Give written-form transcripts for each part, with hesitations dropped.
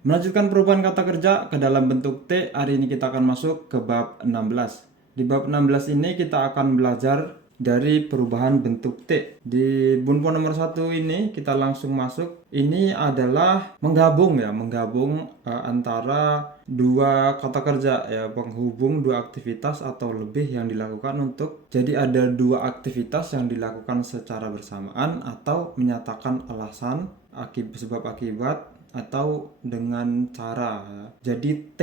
Melanjutkan perubahan kata kerja ke dalam bentuk T, hari ini kita akan masuk ke bab 16. Di bab 16 ini kita akan belajar dari perubahan bentuk T. Di bunpo nomor 1 ini kita langsung masuk. Ini adalah menggabung antara dua kata kerja ya, penghubung dua aktivitas atau lebih yang dilakukan untuk jadi ada dua aktivitas yang dilakukan secara bersamaan atau menyatakan alasan sebab akibat atau dengan cara. Jadi T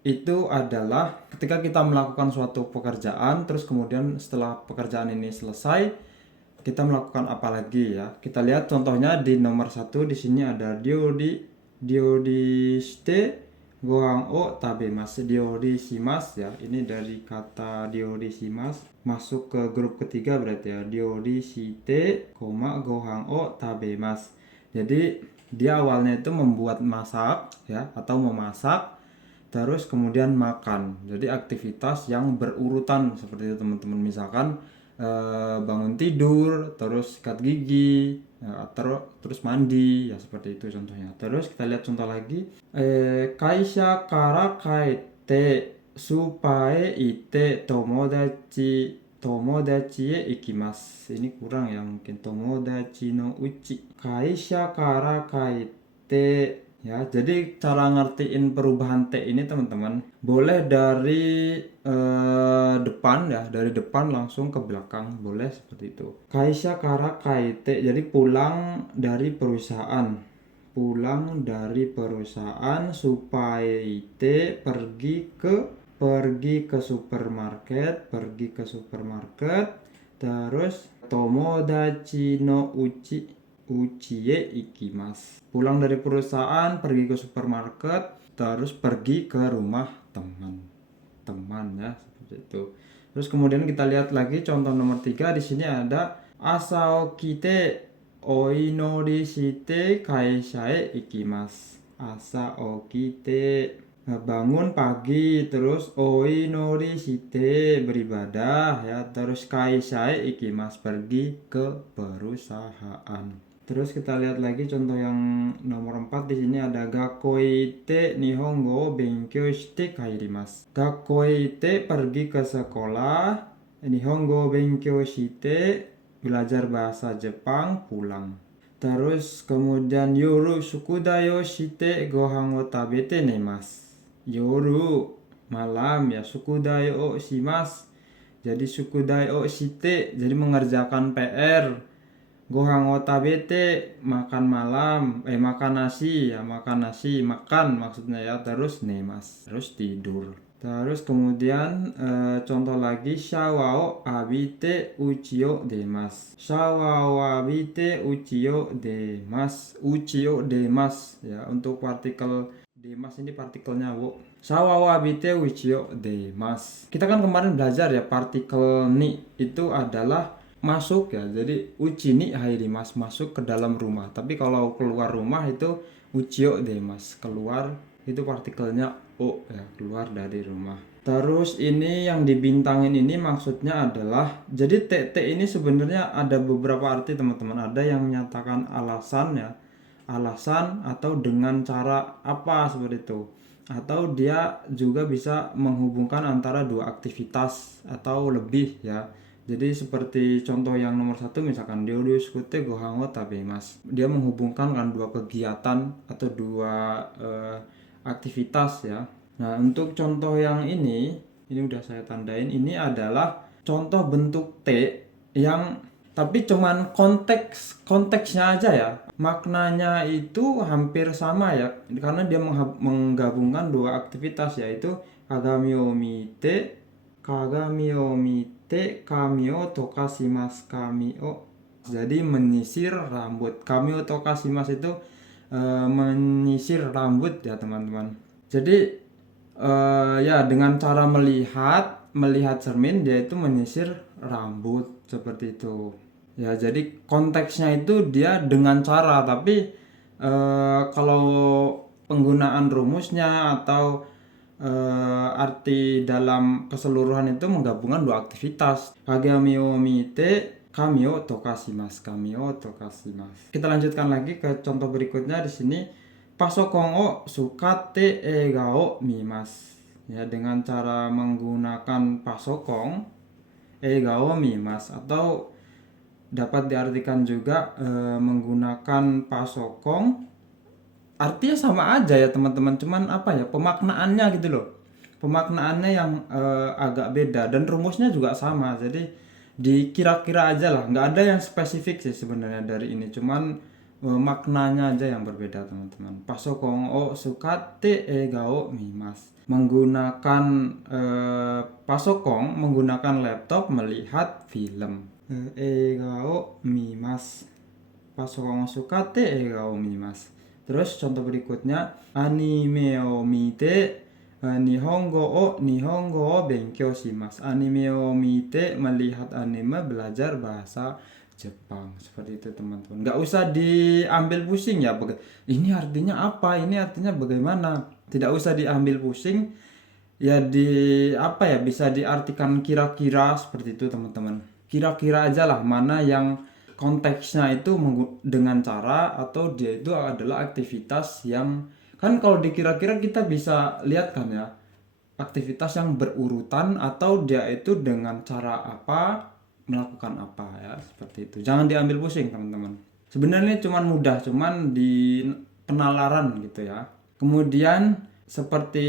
itu adalah ketika kita melakukan suatu pekerjaan, terus kemudian setelah pekerjaan ini selesai kita melakukan apa lagi ya. Kita lihat contohnya di nomor 1. Di sini ada shite gohan o tabemasu, shimasu ya. Ini dari kata shimasu masuk ke grup ketiga berarti ya. Shite, gohan o tabemasu. Jadi dia awalnya itu membuat masak ya atau memasak, terus kemudian makan. Jadi aktivitas yang berurutan seperti itu teman-teman. Misalkan bangun tidur, terus sikat gigi, terus mandi ya, seperti itu contohnya. Terus kita lihat contoh lagi. Kaisha kara kaete supae ite tomodachi e ikimasu. Ini kurang ya, mungkin tomodachi no uchi. Kaisha kara kaete ya. Jadi cara ngertiin perubahan T ini teman-teman, boleh dari depan ya, dari depan langsung ke belakang, boleh seperti itu. Kaisha kara kaete, jadi pulang dari perusahaan. Pulang dari perusahaan, supaya ite pergi ke supermarket, terus tomodachi no uchiye ikimasu. Pulang dari perusahaan, pergi ke supermarket, terus pergi ke rumah teman ya, seperti itu. Terus kemudian kita lihat lagi contoh nomor 3. Di sini ada asa okite oinori shite kaishae ikimasu. Asa okite, bangun pagi, terus oinori shite, beribadah ya, terus kaishae ikimasu, pergi ke perusahaan. Terus kita lihat lagi contoh yang nomor 4. Di sini ada gakkoi ite nihongo o benkyou shite kaerimasu. Gakkoi ite, pergi ke sekolah, nihongo o benkyou shite, belajar bahasa Jepang, pulang. Terus kemudian yoru sukudai o shite gohan o tabete nemasu. Yoru, malam ya, sukudai o shimasu. Jadi sukudai o shite, jadi mengerjakan PR. Gohan o tabete, makan malam, makan nasi ya, makan maksudnya ya. Terus nemasu, terus tidur. Terus kemudian contoh lagi, shawa o abite uchi o demasu. Shawa o abite uchi o demasu. Uchi o demasu ya, untuk partikel demasu ini partikelnya wo. Shawa o abite uchi o demasu. Kita kan kemarin belajar ya, partikel ni itu adalah masuk ya. Jadi uchi ni hairimasu, masuk ke dalam rumah. Tapi kalau keluar rumah itu uchi o demasu, keluar itu partikelnya o ya, keluar dari rumah. Terus ini yang dibintangin ini maksudnya adalah, jadi TT ini sebenarnya ada beberapa arti teman-teman. Ada yang menyatakan alasan ya, alasan atau dengan cara apa, seperti itu. Atau dia juga bisa menghubungkan antara dua aktivitas atau lebih ya. Jadi seperti contoh yang nomor 1, misalkan Ryoryushikute gohan wo tabemasu. Dia menghubungkan kan dua kegiatan atau dua aktivitas ya. Nah, untuk contoh yang ini udah saya tandain. Ini adalah contoh bentuk T yang tapi cuman konteksnya aja ya. Maknanya itu hampir sama ya, karena dia menggabungkan dua aktivitas, yaitu kagami o mite kami o tokashimasu. Jadi menyisir rambut. Kami o tokashimasu itu menyisir rambut ya teman-teman. Jadi ya dengan cara melihat cermin, dia itu menyisir rambut, seperti itu ya. Jadi konteksnya itu dia dengan cara, tapi kalau penggunaan rumusnya atau arti dalam keseluruhan itu menggabungkan dua aktivitas. Kagami o mite kami o tokashimasu. Kita lanjutkan lagi ke contoh berikutnya. Di sini pasokong o sukate egao mimas. Ya, dengan cara menggunakan pasokong egao mimas, atau dapat diartikan juga menggunakan pasokong. Artinya sama aja ya teman-teman, cuman apa ya, pemaknaannya gitu loh. Pemaknaannya yang agak beda, dan rumusnya juga sama. Jadi dikira-kira aja lah, nggak ada yang spesifik sih sebenarnya dari ini, cuman maknanya aja yang berbeda teman-teman. Pasokong o sukate egao mimas. Menggunakan pasokong, menggunakan laptop melihat film. Egao mimas. Pasokong sukate egao mimas. Terus contoh berikutnya, anime o mite nihongo o benkyou shimasu. Anime o mite, melihat anime, belajar bahasa Jepang. Seperti itu teman-teman. Nggak usah diambil pusing ya. Ini artinya apa? Ini artinya bagaimana? Tidak usah diambil pusing. Ya bisa diartikan kira-kira seperti itu teman-teman. Kira-kira aja lah mana yang konteksnya itu dengan cara, atau dia itu adalah aktivitas yang, kan kalau dikira-kira kita bisa lihat kan ya, aktivitas yang berurutan, atau dia itu dengan cara apa melakukan apa ya, seperti itu. Jangan diambil pusing teman-teman. Sebenarnya cuman mudah, cuman di penalaran gitu ya. Kemudian seperti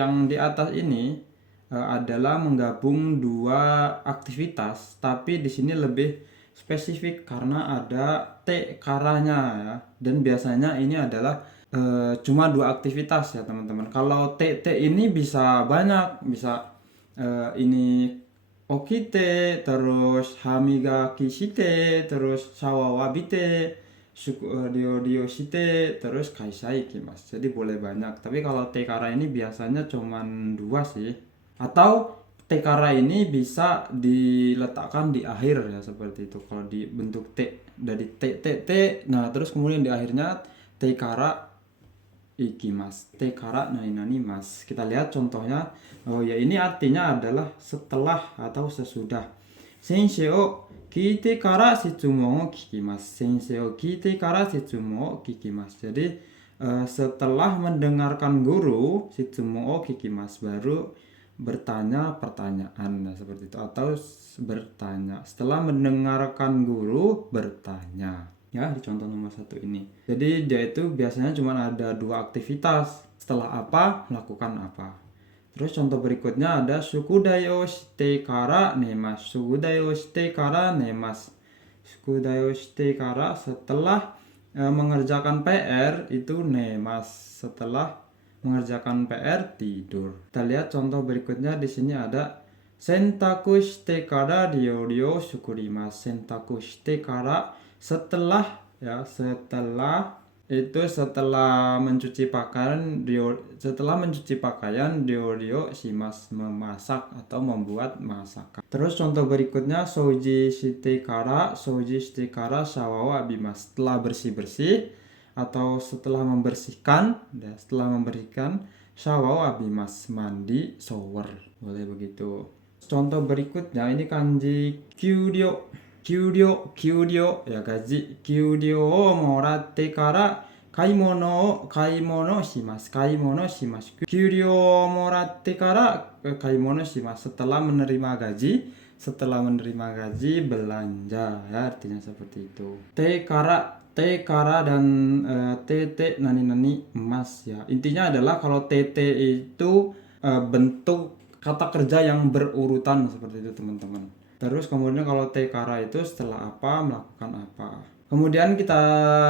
yang di atas ini adalah menggabung dua aktivitas, tapi di sini lebih spesifik karena ada T karanya ya. Dan biasanya ini adalah cuma dua aktivitas ya teman-teman. Kalau T ini bisa banyak, bisa ini okite, terus hamigaki shite, terus shawa wabite, dio shite, terus kaisai ikimasu. Jadi boleh banyak. Tapi kalau tekara ini biasanya cuman dua sih. Atau tekara ini bisa diletakkan di akhir ya, seperti itu. Kalau di bentuk T, dari T, nah terus kemudian di akhirnya tekara ikimasu, tekara nani mas. Kita lihat contohnya. Oh ya, ini artinya adalah setelah atau sesudah. Sensei o kite kara shitsumon o kikimasu. Sensei o kite kara shitsumon o kikimasu. Jadi setelah mendengarkan guru, shitsumon o kikimasu, baru bertanya pertanyaan. Nah, seperti itu. Atau bertanya setelah mendengarkan guru, bertanya. Ya, di contoh nomor 1 ini. Jadi dia itu biasanya cuma ada dua aktivitas. Setelah apa, melakukan apa. Terus contoh berikutnya ada sukudai o shite kara nemasu. Sukudai o shite kara nemasu. Sukudai o shite kara, setelah mengerjakan PR itu nemasu. Setelah mengerjakan PR, tidur. Kita lihat contoh berikutnya. Di sini ada sentaku shite kara ryori o shukurimasu. Sentaku shite kara, setelah ya, setelah mencuci pakaian, ryorio shimasu, memasak atau membuat masakan. Terus contoh berikutnya souji shite kara shawa wo abimasu. Setelah bersih-bersih atau setelah membersihkan shawa wo abimasu, mandi, shower. Boleh begitu. Contoh berikutnya ini kanji kyuryo ya, gaji. Kyuryo o moratte kara kaimono shimasu. Kyuryo o moratte kara kaimono shimasu. Setelah menerima gaji, belanja ya, artinya seperti itu. Te kara dan tete nani emas ya. Intinya adalah kalau tete itu bentuk kata kerja yang berurutan, seperti itu teman-teman. Terus kemudian kalau tekara itu setelah apa, melakukan apa. Kemudian kita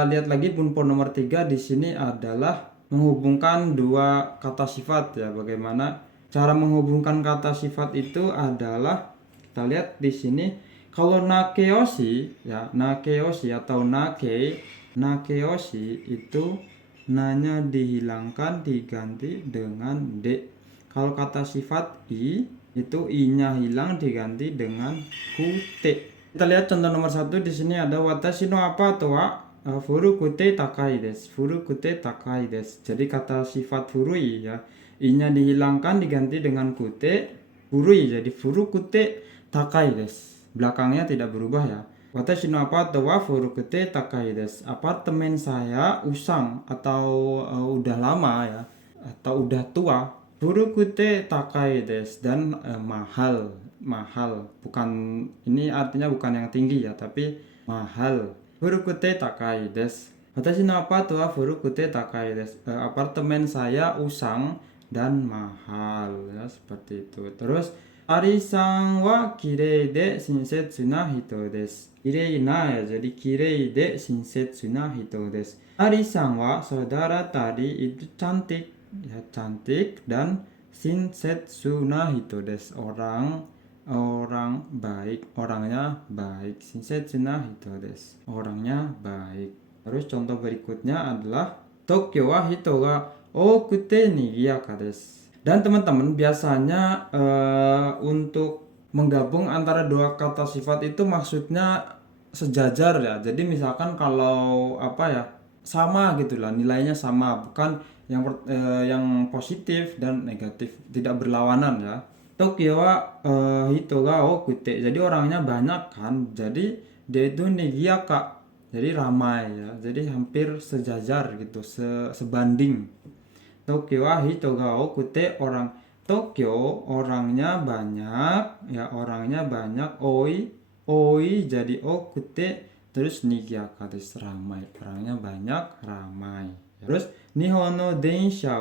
lihat lagi punpon nomor 3. Di sini adalah menghubungkan dua kata sifat ya. Bagaimana cara menghubungkan kata sifat itu adalah, kita lihat di sini. Kalau nakeyoshi ya, nakeyoshi atau nakeyoshi itu nanya dihilangkan diganti dengan de. Kalau kata sifat i itu i-nya hilang diganti dengan kute. Kita lihat contoh nomor 1. Di sini ada watashi no apato wa furukute takai desu. Furukute takai desu. Jadi kata sifat furui ya, i-nya dihilangkan diganti dengan kute, furui, jadi furukute takai desu. Belakangnya tidak berubah ya. Watashi no apato wa furukute takai desu. Apartemen saya usang atau udah lama ya, atau udah tua. Furukute takai desu, dan mahal. Bukan, ini artinya bukan yang tinggi ya, tapi mahal. Furukute takai desu. Watashi no apato wa furukute takai desu. Apartemen saya usang dan mahal ya, seperti itu. Terus Ari-san wa kirei de shinsetsu na hito desu. Kirei na ya, jadi kirei de shinsetsu na hito desu. Ari-san wa saudara tadi itu cantik ya, cantik, dan shinsetsu na hito desu, orang baik, orangnya baik. Shinsetsu na hito desu, orangnya baik. Terus contoh berikutnya adalah Tokyo wa hito ga okute nigiyaka desu. Dan teman-teman, biasanya untuk menggabung antara dua kata sifat itu maksudnya sejajar ya. Jadi misalkan kalau sama gitulah, nilainya sama, bukan yang positif dan negatif, tidak berlawanan ya. Tokyo wa hito ga okute, jadi orangnya banyak kan, jadi dia itu nigiyaka, jadi ramai ya, jadi hampir sejajar gitu, sebanding. Tokyo wa hito ga okute, orang Tokyo orangnya banyak ya, orangnya banyak. Oi jadi okute, terus nigiyaka desu, ramai, orangnya banyak, ramai. Terus Nihon no densha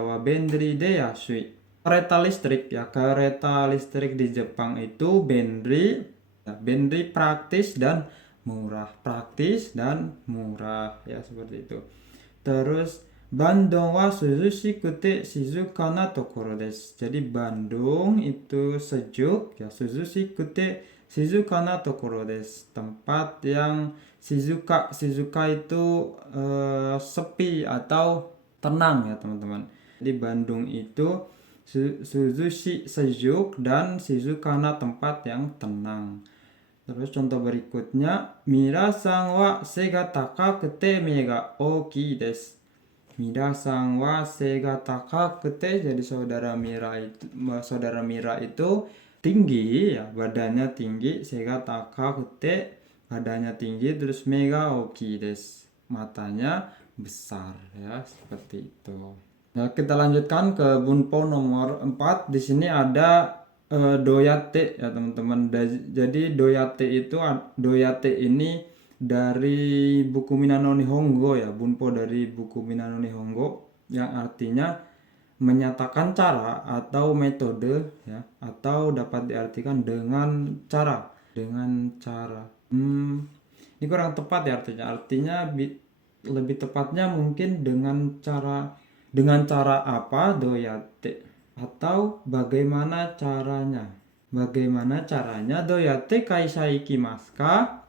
wa benri de yasui. Kereta listrik ya, kereta listrik di Jepang itu benri ya, benri praktis dan murah ya, seperti itu. Terus Bandung wa suzushikute shizukana tokoro desu. Jadi Bandung itu sejuk ya, suzushikute shizukana tokoro desu, tempat yang shizuka itu sepi atau tenang ya teman-teman. Jadi Bandung itu suzushi sejuk, dan shizukana tempat yang tenang. Terus contoh berikutnya, Mirasan wa se ga takakute mie ga ookii desu. Mirasan wa se ga takakute, jadi saudara Mira itu tinggi ya, badannya tinggi. Se ga takakute, badannya tinggi. Terus mie ga ookii desu, matanya besar ya, seperti itu. Nah, kita lanjutkan ke bunpo nomor 4. Di sini ada doyate ya teman-teman. Jadi doyate ini dari buku Minano Nihongo ya, bunpo dari buku Minano Nihongo, yang artinya menyatakan cara atau metode ya, atau dapat diartikan dengan cara. Ini kurang tepat ya artinya lebih tepatnya mungkin dengan cara apa doyate, atau bagaimana caranya doyate kaisha ikimasu ka.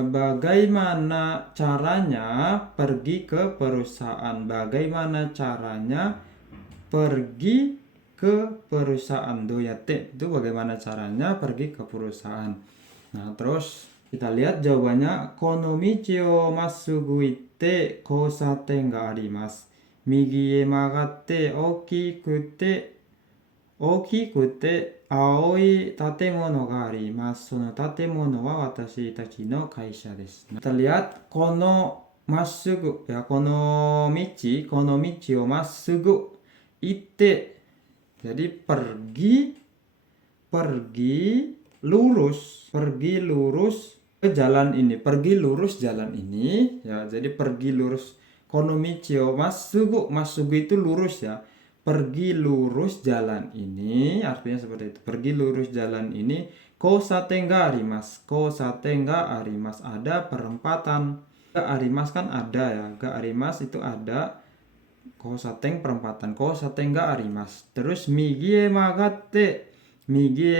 Bagaimana caranya pergi ke perusahaan. Bagaimana caranya pergi ke perusahaan. Doyate itu bagaimana caranya pergi ke perusahaan. Nah, terus kita lihat jawabannya. Kono michi o massugu itte kousaten ga arimasu. Migi e magatte okikute aoi tatemono ga arimasu. Sono tatemono wa watashi tachi no kaisha desu. Kita lihat kono massugu ya, kono michi o massugu itte, jadi pergi lurus ke jalan ini, ya. Jadi pergi lurus, kono michi o massugu itu lurus ya, pergi lurus jalan ini, artinya seperti itu, pergi lurus jalan ini. Kousaten ga arimasu, ada perempatan. Ga arimasu kan ada ya, ga arimasu itu ada, kousaten perempatan, kousaten ga arimasu. Terus migi e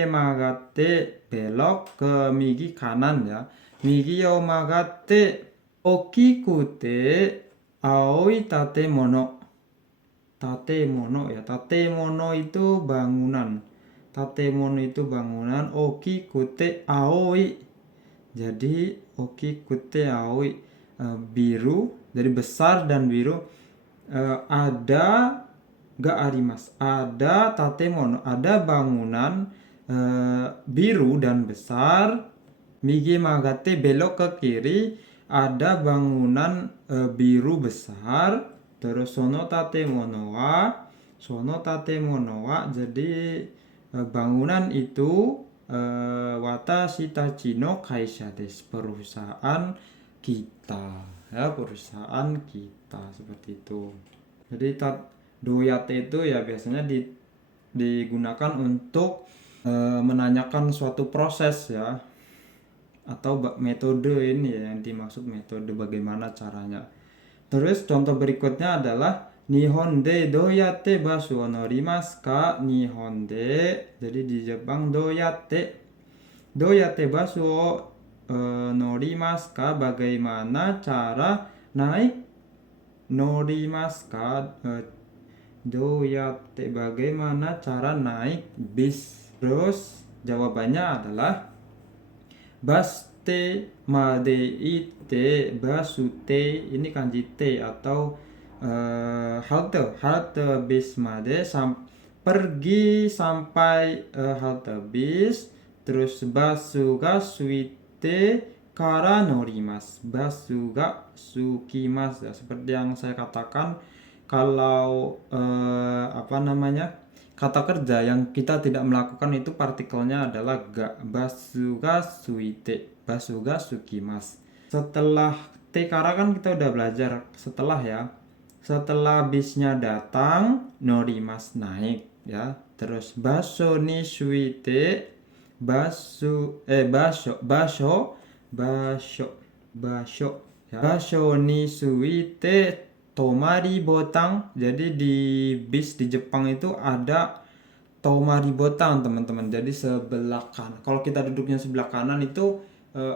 magatte belok ke migi, kanan ya. Migi o magatte okikute aoi tatemono ya, tatemono itu bangunan, okikute aoi, jadi okikute aoi biru, jadi besar dan biru. Ada ga arimasu, ada tatemono, ada bangunan biru dan besar. Migi magate belok ke kiri, ada bangunan biru besar. Terus sono tatemono wa, jadi bangunan itu watashi tachi no kaisha desu, perusahaan kita, ya, perusahaan kita, seperti itu. Jadi doyate itu ya biasanya digunakan untuk menanyakan suatu proses, ya, atau metode. Ini ya yang dimaksud, metode bagaimana caranya. Terus contoh berikutnya adalah Nihon de doyatte basu o norimasu ka? Nihon de, jadi di Jepang, doyatte basu o norimasu ka, bagaimana cara naik, norimasu ka, doyatte, bagaimana cara naik bis. Terus jawabannya adalah baste made ite basute, ini kanji te atau halte bis made, pergi sampai halte bis. Terus basu ga suite kara norimasu, basu ga sukimasu, ya, seperti yang saya katakan, kalau kata kerja yang kita tidak melakukan itu partikelnya adalah ga. Basu ga suite, basu ga sukimasu. Setelah tekara kan kita udah belajar setelah, ya. Setelah bisnya datang, norimasu, naik, ya. Terus basho ni suite, basho ya. Basho ni suite tomari botang. Jadi di bis di Jepang itu ada tomari botang, teman-teman. Jadi sebelah kanan, kalau kita duduknya sebelah kanan itu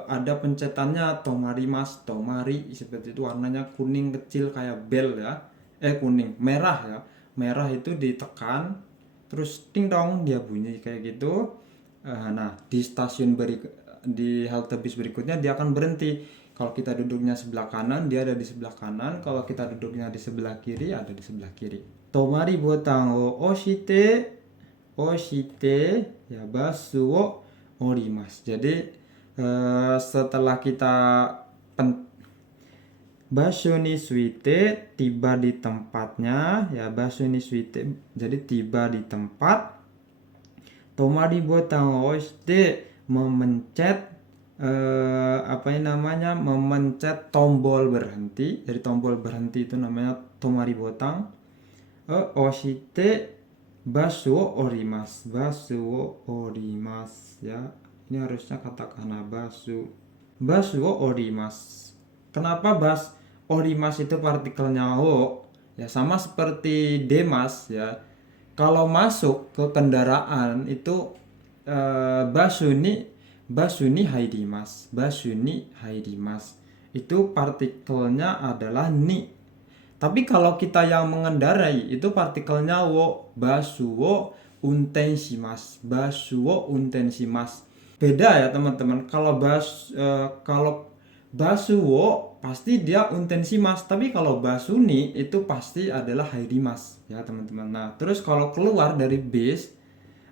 ada pencetannya tomarimasu, tomari, seperti itu, warnanya kuning kecil kayak bel, ya. Kuning, merah, ya. Merah itu ditekan, terus ting dong dia bunyi kayak gitu. Nah, di stasiun di halte bis berikutnya dia akan berhenti. Kalau kita duduknya sebelah kanan, dia ada di sebelah kanan. Kalau kita duduknya di sebelah kiri, ada di sebelah kiri. Tomari botang o oshite, ya, basu o orimasu. Jadi setelah kita basho ni suite, tiba di tempatnya, ya, basho ni suite, jadi tiba di tempat. Tomari botang o oshite, memencet memencet tombol berhenti. Jadi tombol berhenti itu namanya tomari botang. Oshite basu o orimasu, ya. Ini harusnya katakana basu o orimasu. Kenapa orimasu itu partikelnya o? Ya, sama seperti demas, ya. Kalau masuk ke kendaraan itu basu ni hairimasu. Itu partikelnya adalah ni. Tapi kalau kita yang mengendarai itu partikelnya wo, basu wo untenshimasu, beda, ya, teman-teman. Kalau basu wo pasti dia untenshimasu, tapi kalau basu ni itu pasti adalah hairimasu, ya, teman-teman. Nah, terus kalau keluar dari bis,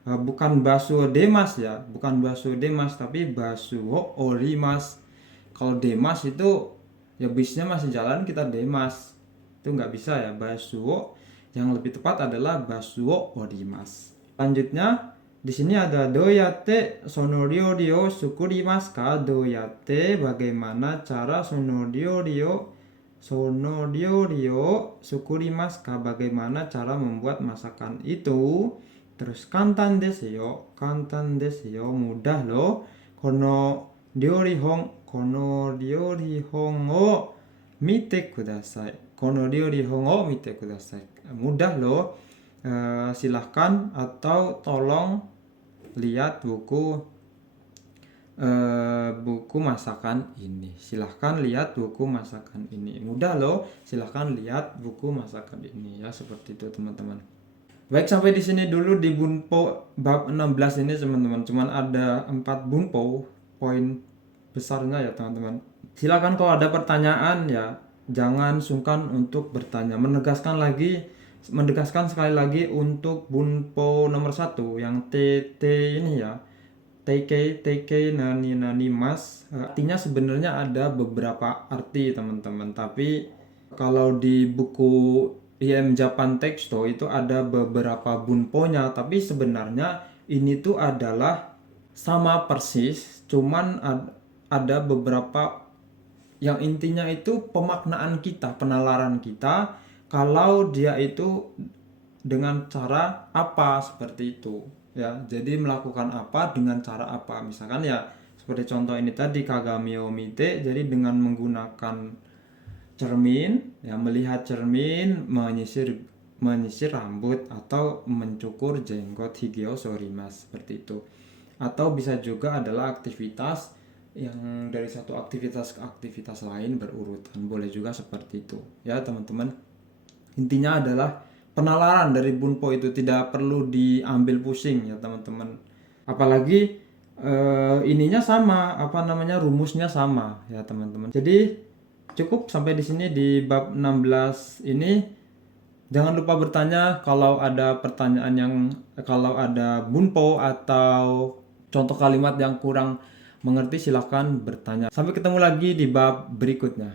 bukan basu demas, ya, bukan basu demas, tapi basu orimasu. Kalau demas itu ya bisnya masih jalan, kita demas, itu nggak bisa, ya. Basu, yang lebih tepat adalah basu orimasu. Selanjutnya di sini ada doyatte sono ryori o sukurimasu ka? Doyatte, bagaimana cara, sono ryori o sukurimasu ka, bagaimana cara membuat masakan itu. Terus kantan desu yo, mudah loh. Kono ryori hon o mite kudasai, mudah loh. Silahkan atau tolong lihat buku masakan ini. Mudah loh, silahkan lihat buku masakan ini, ya, seperti itu, teman-teman. Baik, sampai di sini dulu di bunpo bab 16 ini, teman-teman. Cuman ada 4 bunpo, poin besarnya, ya, teman-teman. Silakan kalau ada pertanyaan, ya, jangan sungkan untuk bertanya. Menegaskan lagi, menegaskan sekali lagi untuk bunpo nomor 1 yang TT ini ya. TK nani nani mas. Artinya sebenarnya ada beberapa arti teman-teman, tapi kalau di buku IM Japan Texto itu ada beberapa bunponya, tapi sebenarnya ini tuh adalah sama persis, cuman ada beberapa yang intinya itu pemaknaan kita, penalaran kita kalau dia itu dengan cara apa seperti itu ya. Jadi melakukan apa dengan cara apa, misalkan ya seperti contoh ini tadi kagami o mite, jadi dengan menggunakan cermin ya, melihat cermin, menyisir rambut atau mencukur jenggot, higeo sorimas, seperti itu. Atau bisa juga adalah aktivitas yang dari satu aktivitas ke aktivitas lain berurutan, boleh juga seperti itu ya teman-teman. Intinya adalah penalaran dari bunpo itu tidak perlu diambil pusing ya teman-teman, apalagi ininya sama, rumusnya sama ya teman-teman. Jadi cukup sampai di sini di bab 16 ini. Jangan lupa bertanya kalau ada pertanyaan kalau ada bunpo atau contoh kalimat yang kurang mengerti, silahkan bertanya. Sampai ketemu lagi di bab berikutnya.